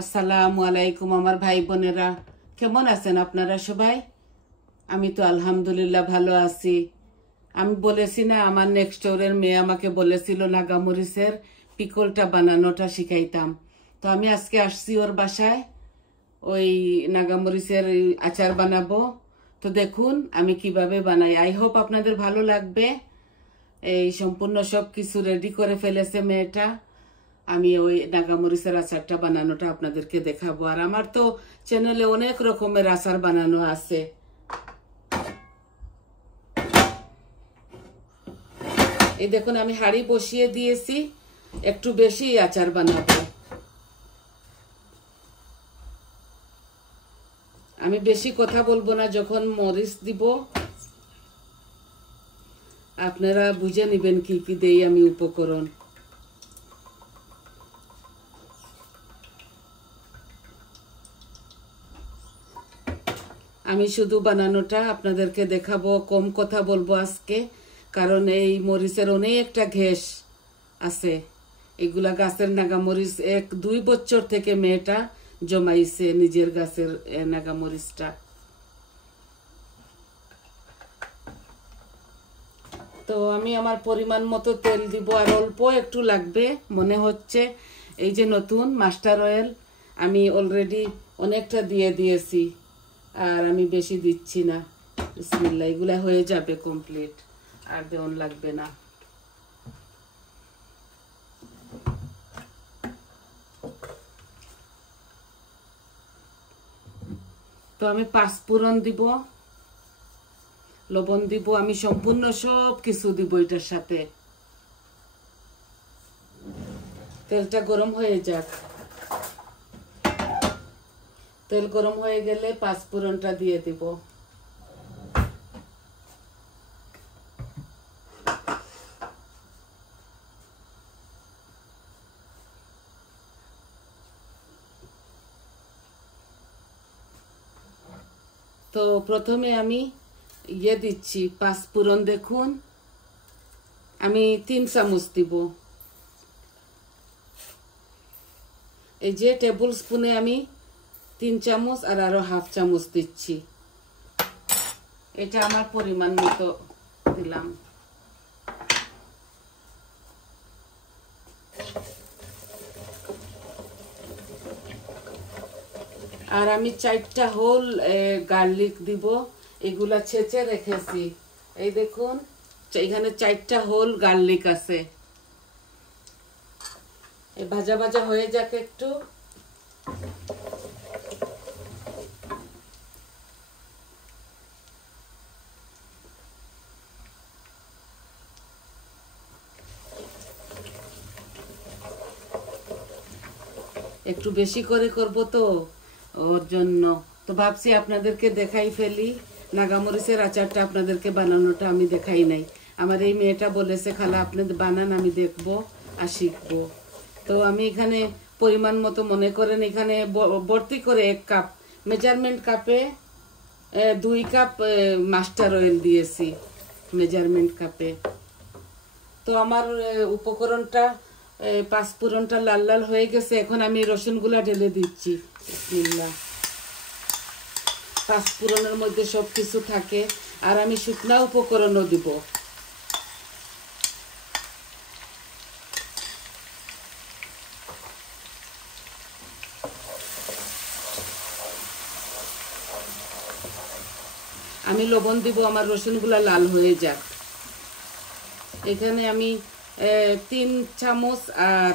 আসসালামু আলাইকুম আমার ভাই বোনেরা, কেমন আছেন আপনারা সবাই? আমি তো আলহামদুলিল্লাহ ভালো আছি। আমি বলেছি না, আমার নেক্সট ডোরের মেয়ে আমাকে বলেছিল নাগামরিচের পিকলটা বানানোটা শিখাইতাম। তো আমি আজকে আসছি ওর বাসায়, ওই নাগামরিচের আচার বানাবো। তো দেখুন আমি কিভাবে বানাই। আই হোপ আপনাদের ভালো লাগবে। এই সম্পূর্ণ সব কিছু রেডি করে ফেলেছে মেয়েটা। আমি ওই নাগামরিচের আচারটা বানানোটা আপনাদেরকে দেখাবো। আর আমার তো চ্যানেলে অনেক রকমের আচার বানানো আছে। এই দেখুন আমি হাঁড়ি বসিয়ে দিয়েছি, একটু বেশি আচার বানাবো। আমি বেশি কথা বলবো না, যখন মরিচ দিব আপনারা বুঝে নেবেন কি কি দেই আমি উপকরণ। আমি শুধু বানানোটা আপনাদেরকে দেখাবো, কম কথা বলবো আজকে, কারণ এই মরিচের অনেকটা ঘেস আছে। এগুলা গাছের নাগামরিচ 1-2 বছর থেকে মেয়েটা জমাইছে নিজের গাছের নাগামরিচটা। তো আমি আমার পরিমাণ মতো তেল দিব, আর অল্প একটু লাগবে মনে হচ্ছে। এই যে নতুন মাস্টার অয়েল আমি অলরেডি অনেকটা দিয়ে দিয়েছি, আর আমি বেশি দিচ্ছি না। বিসমিল্লাহ, এগুলা হয়ে যাবে কমপ্লিট, আর দেওয়ান লাগবে না। তো আমি পাঁচফোড়ন দিব, লবণ দিব, আমি সম্পূর্ণ সব কিছু দিব এটার সাথে। তেলটা গরম হয়ে যাক। তেল গরম হয়ে গেলে পাঁচফোড়নটা দিয়ে দিব। তো প্রথমে আমি দিচ্ছি পাঁচফোড়ন। দেখুন আমি 3 চামচ দিব। এই যে টেবিল স্পুনে আমি 3 চামচ আর আরো হাফ চামচ দিচ্ছি। এটা আমার পরিমাণ মতো দিলাম। আর আমি 4টা হোল গার্লিক দিব, এগুলা ছেঁচে রেখেছি। এই দেখুন এখানে 4টা হোল গার্লিক আছে। এই ভাজা ভাজা হয়ে যাক একটু। একটু বেশি করে করব তো ওর জন্য। তো ভাবছি আপনাদেরকে দেখাই ফেলি। নাগামরিচের আচারটা আপনাদেরকে বানানোটা আমি দেখাই নাই। আমার এই মেয়েটা বলেছে খালা আপনাদের বানান, আমি দেখবো আর শিখবো। তো আমি এখানে পরিমাণ মতো মনে করেন এখানে ভর্তি করে 1 কাপ, মেজারমেন্ট কাপে 2 কাপ মাস্টার অয়েল দিয়েছি মেজারমেন্ট কাপে। তো আমার উপকরণটা পাঁচফোড়নটা লাল লাল হয়ে গেছে। এখন আমি রসুনগুলা ঢেলে দিচ্ছি। বিসমিল্লাহ। পাঁচফোড়নের মধ্যে সব কিছু থাকে, আর আমি শুকনা উপকরণও দিব। আমি লবণ দিব, আমার রসুনগুলা লাল হয়ে যাক। এখানে আমি 3 চামচ আর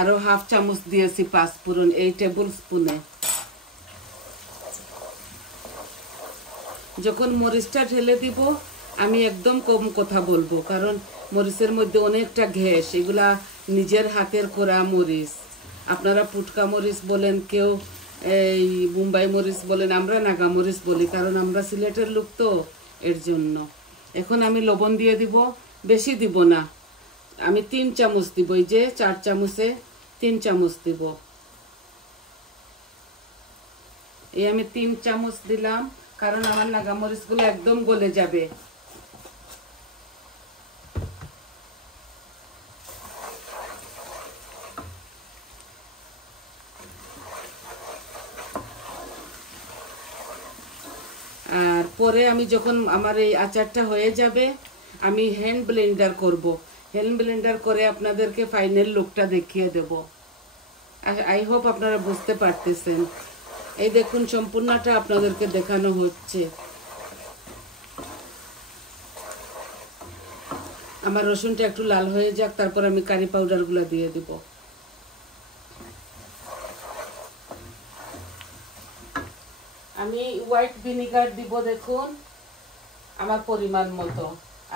আরো হাফ চামচ দিয়েছি পাঁচফোড়ন এই টেবিল স্পুনে। যখন মরিচটা ঢেলে দিব আমি একদম কম কথা বলবো, কারণ মরিচের মধ্যে অনেকটা ঘেস। এগুলা নিজের হাতের করা মরিচ। আপনারা পুটকা মরিচ বলেন, কেউ এই মুম্বাই মরিচ বলেন, আমরা নাগা মরিচ বলি, কারণ আমরা সিলেটের লোক তো এর জন্য। এখন আমি লবণ দিয়ে দিব, বেশি দিব না। আমি 3 চামচ দিব। এই যে 4 চামচে 3 চামচ দিব। এই আমি 3 চামচ দিলাম, কারণ আমার নাগামরিচগুলো একদম গলে যাবে। পরে আমি যখন আমার এই আচারটা হয়ে যাবে আমি হ্যান্ড ব্লেন্ডার করব। হ্যান্ড ব্লেন্ডার করে আপনাদেরকে ফাইনাল লুকটা দেখিয়ে দেব। আই হোপ আপনারা বুঝতে পারতেছেন। এই দেখুন সম্পূর্ণটা আপনাদেরকে দেখানো হচ্ছে। আমার রসুনটা একটু লাল হয়ে যাক, তারপর আমি কারি পাউডারগুলো দিয়ে দিব। আমি হোয়াইট ভিনিগার দিব দেখুন আমার পরিমাণ মতো।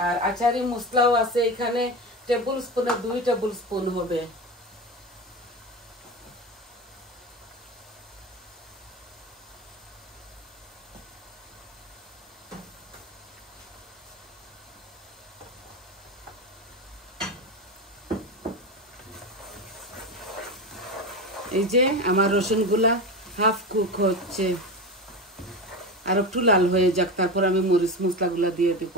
আর আচারি মশলাও আছে এখানে, টেবিল স্পুনে 2 টেবিল স্পুন হবে। এই যে আমার রসুনগুলা হাফ কুক হচ্ছে, আর একটু লাল হয়ে যাক, তারপর আমি মরিচ মশলাগুলা দিয়ে দিব।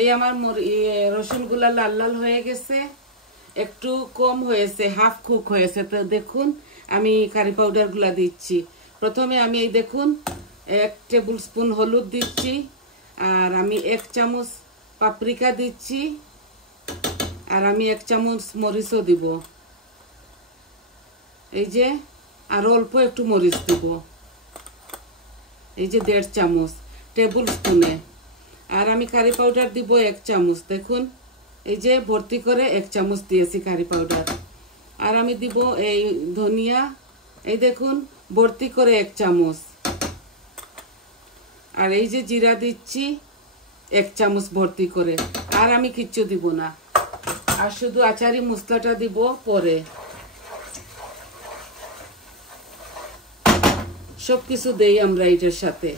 এই আমার রসুনগুলা লাল লাল হয়ে গেছে, একটু কম হয়েছে, হাফ কুক হয়েছে। তো দেখুন আমি কারি পাউডারগুলা দিচ্ছি। প্রথমে আমি এই দেখুন 1 টেবিল স্পুন হলুদ দিচ্ছি, আর আমি 1 চামচ পাপরিকা দিচ্ছি, আর আমি 1 চামচ মরিচও দিব। এই যে আর অল্প একটু মরিচ দিব, এই যে 1.5 চামচ টেবিল স্পুনে। আর আমি কারি পাউডার দিব 1 চামচ। দেখুন এই যে ভর্তি করে 1 চামচ দিয়েছি কারি পাউডার। আর আমি দিব এই ধনিয়া, এই দেখুন ভর্তি করে 1 চামচ। আর এই যে জিরা দিচ্ছি 1 চামচ ভর্তি করে। আর আমি কিচ্ছু দিব না, আর শুধু আচারি মশলাটা দিব পরে। সবকিছু দেই আমরা এটার সাথে।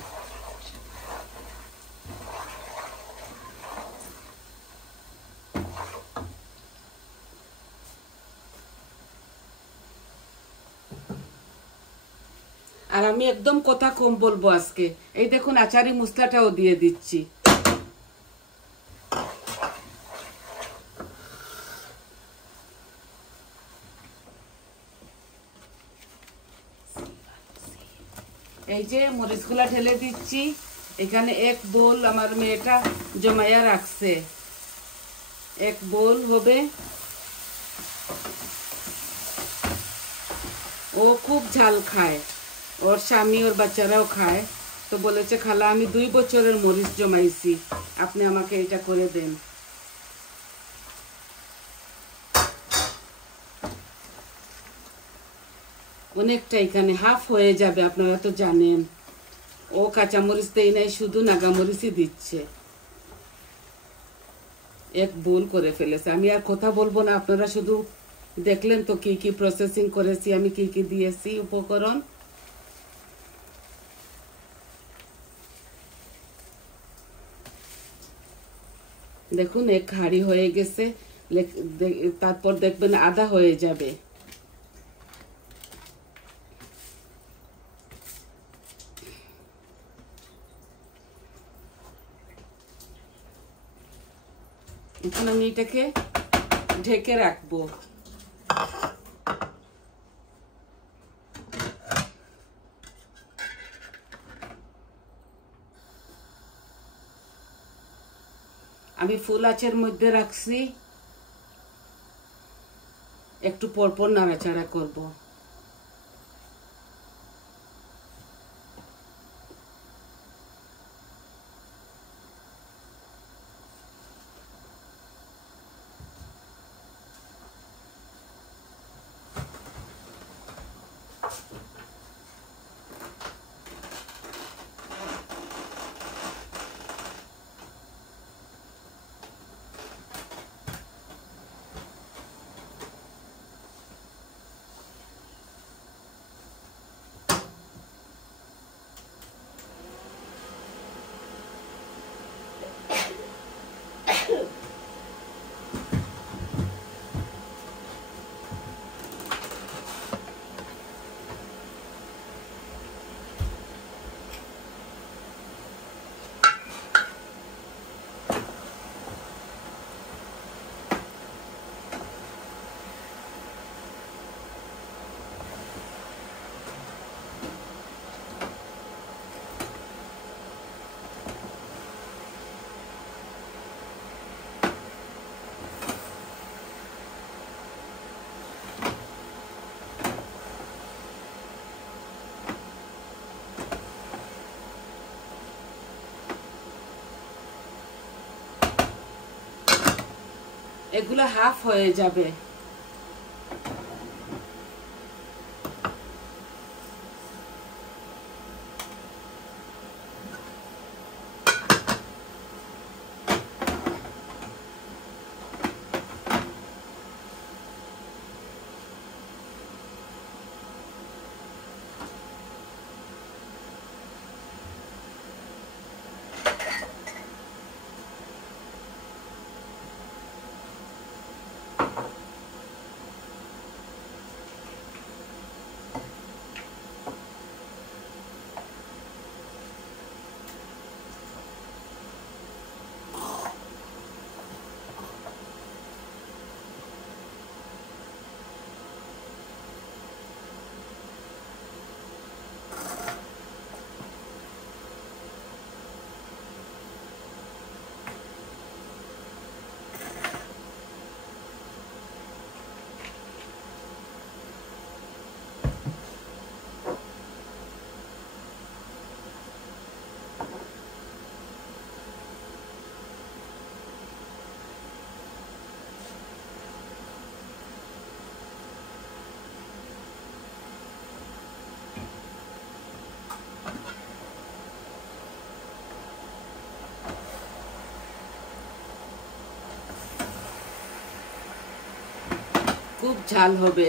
আর আমি একদম কথা কম বলবো আজকে। এই দেখুন আচারি মশলাটাও দিয়ে দিচ্ছি। এই যে মরিচগুলা ঢেলে দিচ্ছি। এখানে 1 বোল আমার মেয়েটা জমায়া রাখছে, 1 বোল হবে। ও খুব ঝাল খায়, ওর স্বামী ওর বাচ্চারাও খায়। তো বলেছে খালা আমি 2 বছরের মরিচ জমাইছি, আপনি আমাকে এটা করে দেন। অনেকটা এখানে হাফ হয়ে যাবে, আপনারা তো জানেন। ও কাঁচামরিচ দেই নাই, শুধু নাগামরিচই দিচ্ছে। 1 বোল করে ফেলেছে। আমি আর কথা বলবো না, আপনারা শুধু দেখলেন তো কি কি প্রসেসিং করেছি, আমি কি কি দিয়েছি উপকরণ। দেখুন 1 হাঁড়ি হয়ে গেছে, তারপর দেখবেন আধা হয়ে যাবে। এখন আমি এটাকে ঢেকে রাখবো। আমি ফুল আঁচের মধ্যে রাখছি, একটু পরপর নাড়াচাড়া করব। এগুলো হাফ হয়ে যাবে। খুব ঝাল হবে।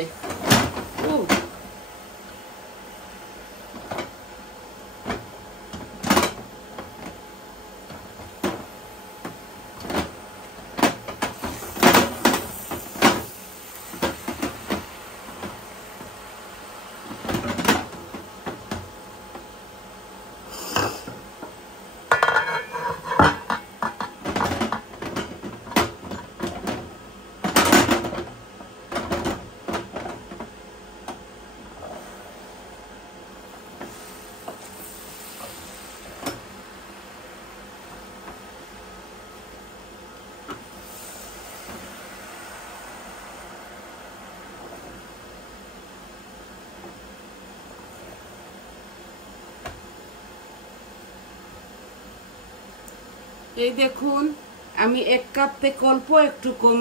এই দেখুন আমি 1 কাপ থেকে অল্প একটু কম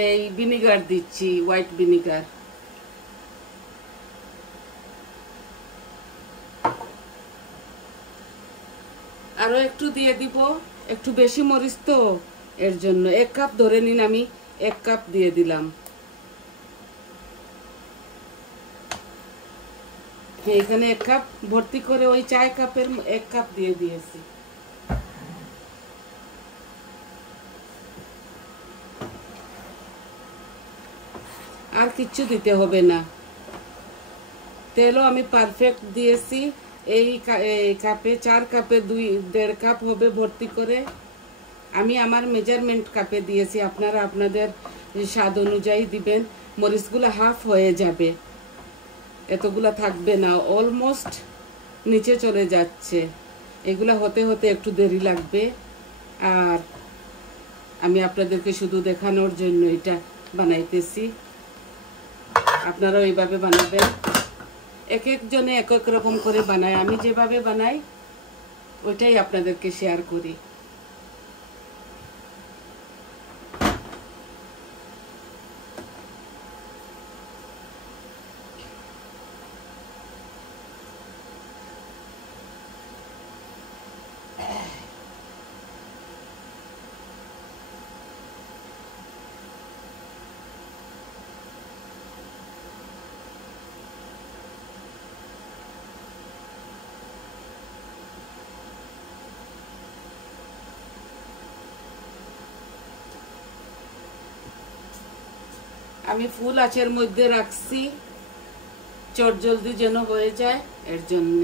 এই ভিনেগার দিচ্ছি, হোয়াইট ভিনেগার। আরো একটু দিয়ে দিব, একটু বেশি মরিচ তো এর জন্য 1 কাপ ধরে নিন, আমি 1 কাপ দিয়ে দিলাম। এখানে 1 কাপ ভর্তি করে ওই চায় কাপের 1 কাপ দিয়ে দিয়েছি। আর কিচ্ছু দিতে হবে না। তেলও আমি পারফেক্ট দিয়েছি। এই কাপে 4 কাপে 1.5 কাপ হবে ভর্তি করে। আমি আমার মেজারমেন্ট কাপে দিয়েছি, আপনারা আপনাদের স্বাদ অনুযায়ী দিবেন। মরিচগুলো হাফ হয়ে যাবে, এতগুলা থাকবে না, অলমোস্ট নিচে চলে যাচ্ছে। এগুলা হতে হতে একটু দেরি লাগবে। আর আমি আপনাদেরকে শুধু দেখানোর জন্য এটা বানাইতেছি। আপনারাও এইভাবে বানাবেন। এক একজনে এক এক রকম করে বানায়, আমি যেভাবে বানাই ওইটাই আপনাদেরকে শেয়ার করি। আমি ফুল আঁচের মধ্যে রাখছি, চটজলদি যেন হয়ে যায় এর জন্য।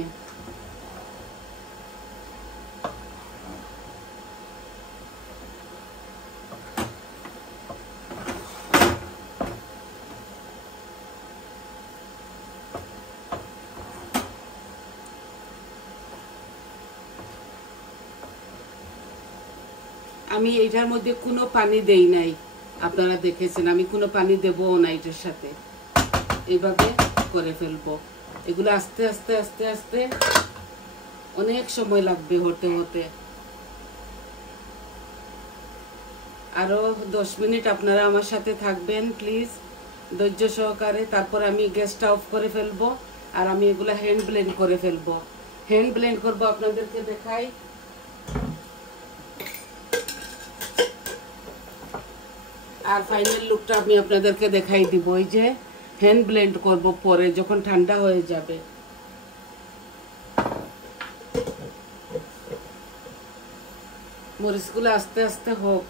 আমি এটার মধ্যে কোনো পানি দেই নাই, আপনারা দেখেছেন। আমি কোনো পানি দেবও না এটার সাথে, এইভাবে করে ফেলবো। এগুলো আস্তে আস্তে আস্তে আস্তে অনেক সময় লাগবে হতে হতে। আরো 10 মিনিট আপনারা আমার সাথে থাকবেন প্লিজ, ধৈর্য সহকারে। তারপর আমি গ্যাসটা অফ করে ফেলবো আর আমি এগুলা হ্যান্ড ব্লেন্ড করে ফেলবো। হ্যান্ড ব্লেন্ড করবো, আপনাদেরকে দেখাই। আর ফাইনাল লুকটা আমি আপনাদেরকে দেখাই দিব। এই যে হ্যান্ড ব্লেন্ড করব পরে যখন ঠান্ডা হয়ে যাবে। মরিচগুলো আস্তে আস্তে হোক।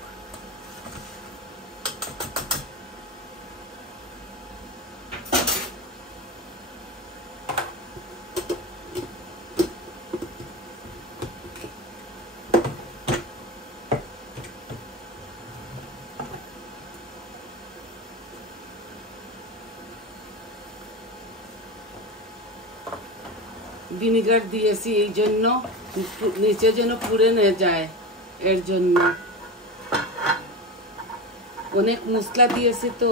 ভিনিগার দিয়েছি এই জন্য নিচে যেন পুড়ে না যায়, এর জন্য। অনেক মশলা দিয়েছি তো।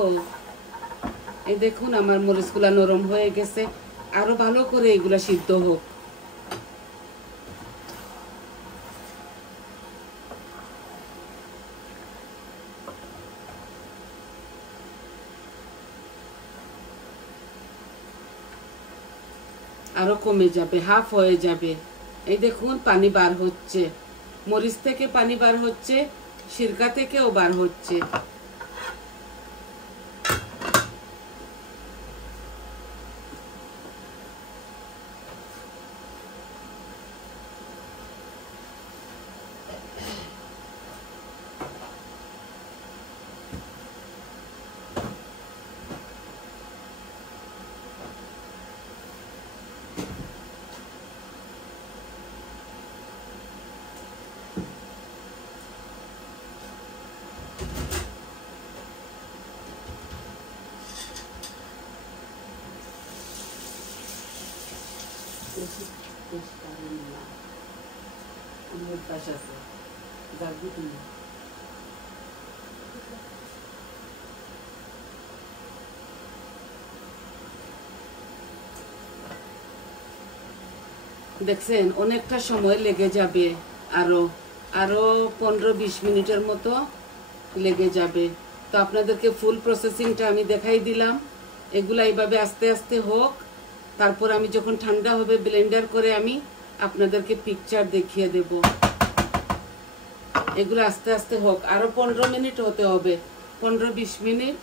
এই দেখুন আমার মরিচগুলা নরম হয়ে গেছে, আরো ভালো করে এগুলা সিদ্ধ হোক। আরো কমে যাবে, হাফ হয়ে যাবে। এই দেখুন পানি বার হচ্ছে, মরিচ থেকে পানি বার হচ্ছে, সিরকা থেকেও বার হচ্ছে। দেখছেন অনেকটা সময় লেগে যাবে, আরো আরো 15-20 মিনিটের মতো লেগে যাবে। তো আপনাদেরকে ফুল প্রসেসিংটা আমি দেখাই দিলাম। এগুলা এইভাবে আস্তে আস্তে হোক, তারপর আমি যখন ঠান্ডা হবে ব্লেন্ডার করে আমি আপনাদেরকে পিকচার দেখিয়ে দেব। এগুলো আস্তে আস্তে হোক, আরো 15 মিনিট হতে হবে, 15-20 মিনিট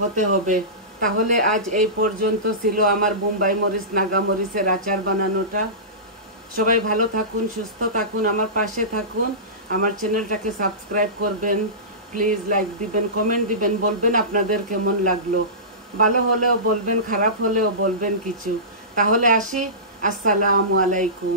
হতে হবে। তাহলে আজ এই পর্যন্ত ছিল আমার বোম্বাই মরিচ নাগা মরিচের আচার বানানোটা। সবাই ভালো থাকুন, সুস্থ থাকুন, আমার পাশে থাকুন। আমার চ্যানেলটাকে সাবস্ক্রাইব করবেন প্লিজ, লাইক দিবেন, কমেন্ট দিবেন, বলবেন আপনাদের কেমন লাগলো। ভালো হলেও বলবেন, খারাপ হলেও বলবেন কিছু। তাহলে আসি, আসসালামু আলাইকুম।